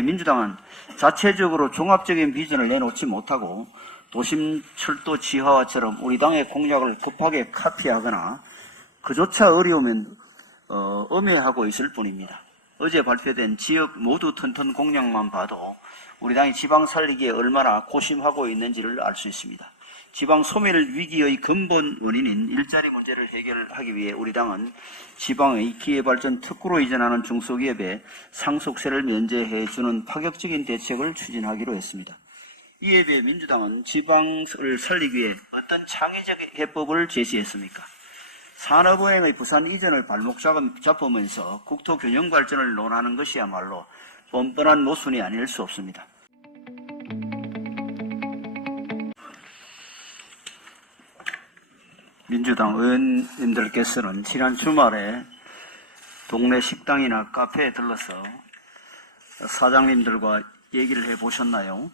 민주당은 자체적으로 종합적인 비전을 내놓지 못하고 도심 철도 지하화처럼 우리 당의 공약을 급하게 카피하거나 그조차 어려우면 엄해하고 있을 뿐입니다. 어제 발표된 지역 모두 튼튼 공약만 봐도 우리 당이 지방 살리기에 얼마나 고심하고 있는지를 알 수 있습니다. 지방 소멸 위기의 근본 원인인 일자리 문제를 해결하기 위해 우리 당은 지방의 기회발전 특구로 이전하는 중소기업에 상속세를 면제해 주는 파격적인 대책을 추진하기로 했습니다. 이에 대해 민주당은 지방을 살리기 위해 어떤 창의적 해법을 제시했습니까? 산업은행의 부산 이전을 발목 잡으면서 국토 균형 발전을 논하는 것이야말로 뻔뻔한 모순이 아닐 수 없습니다. 민주당 의원님들께서는 지난 주말에 동네 식당이나 카페에 들러서 사장님들과 얘기를 해보셨나요?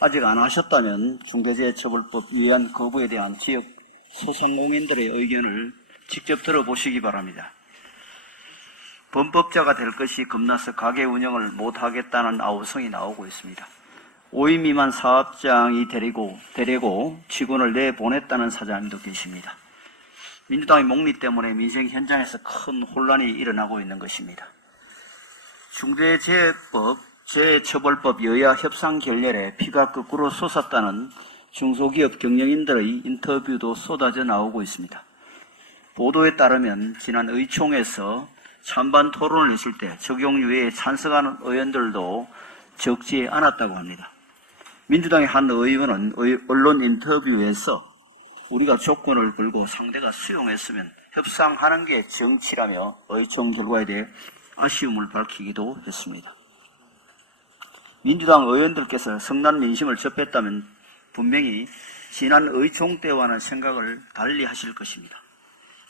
아직 안 하셨다면 중대재해처벌법 위반 거부에 대한 지역 소상공인들의 의견을 직접 들어보시기 바랍니다. 범법자가 될 것이 겁나서 가게 운영을 못하겠다는 아우성이 나오고 있습니다. 5인 미만 사업장이 데리고 직원을 내보냈다는 사장님도 계십니다. 민주당의 목리 때문에 민생 현장에서 큰 혼란이 일어나고 있는 것입니다. 중대재해처벌법 여야 협상 결렬에 피가 거꾸로 솟았다는 중소기업 경영인들의 인터뷰도 쏟아져 나오고 있습니다. 보도에 따르면 지난 의총에서 찬반 토론을 했을 때 적용유예에 찬성하는 의원들도 적지 않았다고 합니다. 민주당의 한 의원은 언론 인터뷰에서 우리가 조건을 걸고 상대가 수용했으면 협상하는 게 정치라며 의총 결과에 대해 아쉬움을 밝히기도 했습니다. 민주당 의원들께서 성난 민심을 접했다면 분명히 지난 의총 때와는 생각을 달리 하실 것입니다.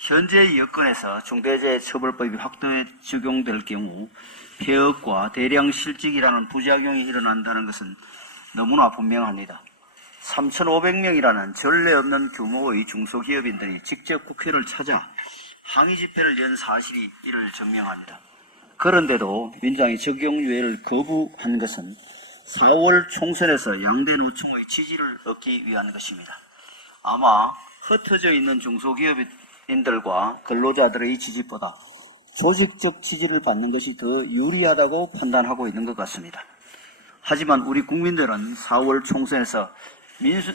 현재의 여건에서 중대재해처벌법이 확대해 적용될 경우 폐업과 대량 실직이라는 부작용이 일어난다는 것은 너무나 분명합니다. 3,500명이라는 전례 없는 규모의 중소기업인들이 직접 국회를 찾아 항의 집회를 연 사실이 이를 증명합니다. 그런데도 민주당이 적용유예를 거부한 것은 4월 총선에서 양대 노총의 지지를 얻기 위한 것입니다. 아마 흩어져 있는 중소기업인들과 근로자들의 지지보다 조직적 지지를 받는 것이 더 유리하다고 판단하고 있는 것 같습니다. 하지만 우리 국민들은 4월 총선에서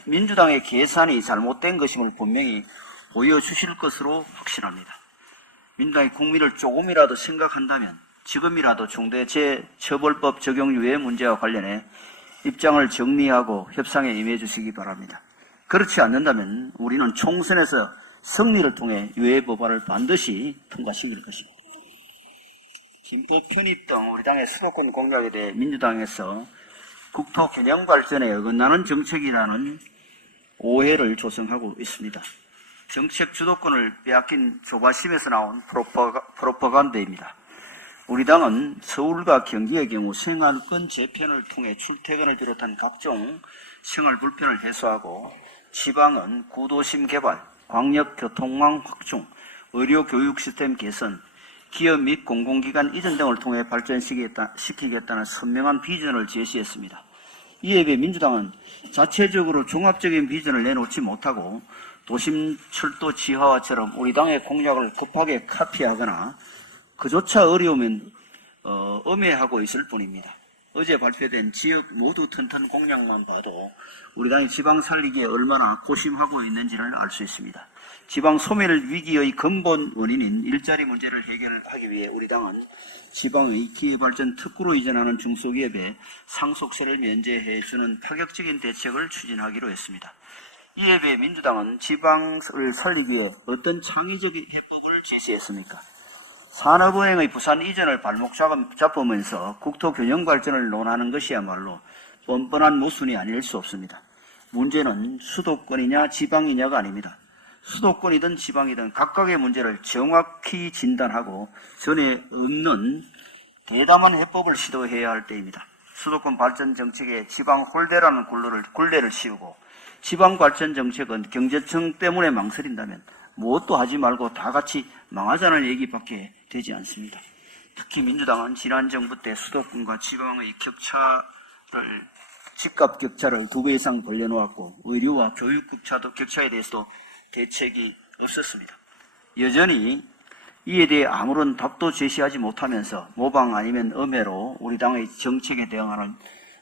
민주당의 계산이 잘못된 것임을 분명히 보여주실 것으로 확신합니다. 민주당이 국민을 조금이라도 생각한다면 지금이라도 중대재해처벌법 적용유예 문제와 관련해 입장을 정리하고 협상에 임해 주시기 바랍니다. 그렇지 않는다면 우리는 총선에서 승리를 통해 유예 법안을 반드시 통과시킬 것입니다. 김포 편입 등 우리 당의 수도권 공약에 대해 민주당에서 국토 균형 발전에 어긋나는 정책이라는 오해를 조성하고 있습니다. 정책 주도권을 빼앗긴 조바심에서 나온 프로파간다입니다. 우리 당은 서울과 경기의 경우 생활권 재편을 통해 출퇴근을 비롯한 각종 생활 불편을 해소하고 지방은 구도심 개발, 광역교통망 확충, 의료 교육 시스템 개선, 기업 및 공공기관 이전 등을 통해 발전시키겠다는 선명한 비전을 제시했습니다. 이에 비해 민주당은 자체적으로 종합적인 비전을 내놓지 못하고 도심 철도 지하화처럼 우리 당의 공약을 급하게 카피하거나 그조차 어려우면 엄해하고 있을 뿐입니다. 어제 발표된 지역 모두 튼튼 공약만 봐도 우리 당이 지방 살리기에 얼마나 고심하고 있는지를 알 수 있습니다. 지방 소멸 위기의 근본 원인인 일자리 문제를 해결하기 위해 우리 당은 지방의 기회발전 특구로 이전하는 중소기업에 상속세를 면제해 주는 파격적인 대책을 추진하기로 했습니다. 이에 비해 민주당은 지방을 살리기 위해 어떤 창의적 해법을 제시했습니까? 산업은행의 부산 이전을 발목 잡으면서 국토 균형 발전을 논하는 것이야말로 뻔뻔한 모순이 아닐 수 없습니다. 문제는 수도권이냐 지방이냐가 아닙니다. 수도권이든 지방이든 각각의 문제를 정확히 진단하고 전에 없는 대담한 해법을 시도해야 할 때입니다. 수도권 발전 정책에 지방 홀대라는 굴레를 씌우고 지방 발전 정책은 경제청 때문에 망설인다면 무엇도 하지 말고 다 같이 망하자는 얘기밖에 되지 않습니다. 특히 민주당은 지난 정부 때 수도권과 지방의 집값 격차를 2배 이상 벌려놓았고 의료와 교육 격차에 대해서도 대책이 없었습니다. 여전히 이에 대해 아무런 답도 제시하지 못하면서 모방 아니면 엄해로 우리 당의 정책에 대응하는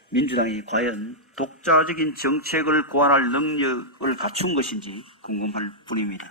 민주당이 과연 독자적인 정책을 고안할 능력을 갖춘 것인지 궁금할 뿐입니다.